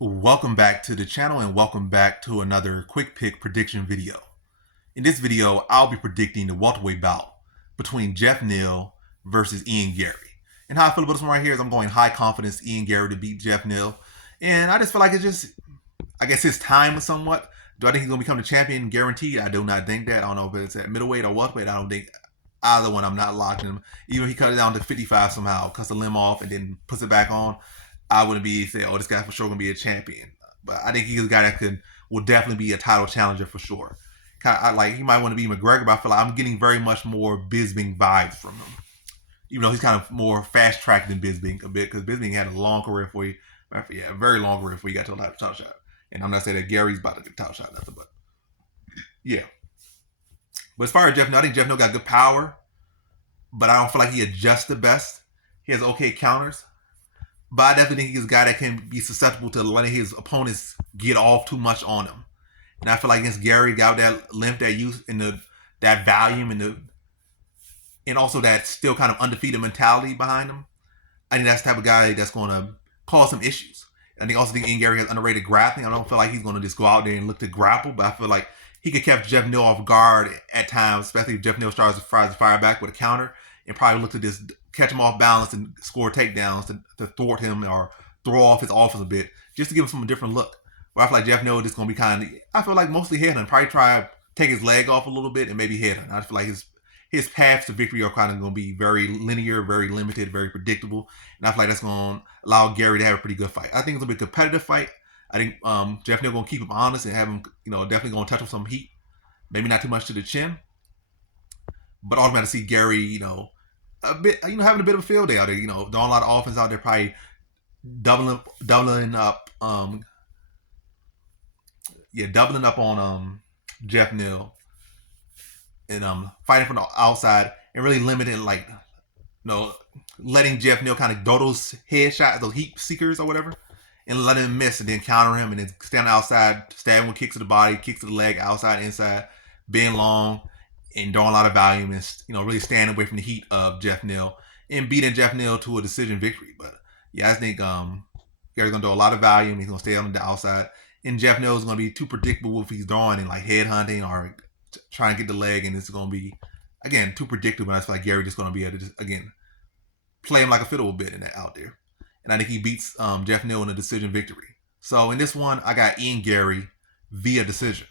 Welcome back to the channel and welcome back to another quick pick prediction video. In this video, I'll be predicting the welterweight bout between Geoff Neal versus Ian Garry. And how I feel about this one right here is I'm going high confidence Ian Garry to beat Geoff Neal. And I just feel like I guess his time was somewhat. Do I think he's going to become the champion guaranteed? I do not think that. I don't know if it's at middleweight or welterweight. I don't think either one. I'm not locked in. Even if he cut it down to 55 somehow, cuts the limb off and then puts it back on, I wouldn't be say, oh, this guy for sure gonna be a champion. But I think he's a guy that will definitely be a title challenger for sure. Like he might want to be McGregor, but I feel like I'm getting very much more Bisping vibes from him. Even though he's kind of more fast tracked than Bisping a bit, because Bisping had a long career before he, yeah, a very long career before he got to a title shot. And I'm not saying that Gary's about to get a title shot, nothing, but yeah. But as far as Geoff Neal, I think Geoff Neal got good power, but I don't feel like he adjusts the best. He has okay counters. But I definitely think he's a guy that can be susceptible to letting his opponents get off too much on him. And I feel like against Garry, got that length, that youth, and that volume, and also that still kind of undefeated mentality behind him. I think that's the type of guy that's going to cause some issues. I think also think Ian Garry has underrated grappling. I don't feel like he's going to just go out there and look to grapple, but I feel like he could keep Geoff Neal off guard at times, especially if Geoff Neal tries to fire back with a counter, and probably look to just catch him off balance and score takedowns to thwart him or throw off his offense a bit, just to give him a different look. Where I feel like Geoff Neal is just going to be kind of, I feel like mostly headhunting. Probably try to take his leg off a little bit and maybe headhunt. I feel like his paths to victory are kind of going to be very linear, very limited, very predictable. And I feel like that's going to allow Garry to have a pretty good fight. I think it's going to be a competitive fight. I think Geoff Neal going to keep him honest and have him, definitely going to touch him some heat. Maybe not too much to the chin. But ultimately, I see Garry, a bit, having a bit of a field day out there, doing a lot of offense out there, probably doubling up, doubling up on Geoff Neal and fighting from the outside and really limiting letting Geoff Neal kind of go those headshots, those heat seekers or whatever, and let him miss and then counter him and then stand outside, stab him with kicks to the body, kicks to the leg, outside, inside, being long and throwing a lot of volume and really standing away from the heat of Geoff Neal and beating Geoff Neal to a decision victory. But yeah, I think Garry's gonna do a lot of volume. He's gonna stay on the outside, and Geoff Neal is gonna be too predictable if he's throwing and like head hunting or trying to get the leg, and it's gonna be again too predictable. And I feel like Garry just gonna be able to just again play him like a fiddle a bit in that out there. And I think he beats Geoff Neal in a decision victory. So in this one, I got Ian Garry via decision.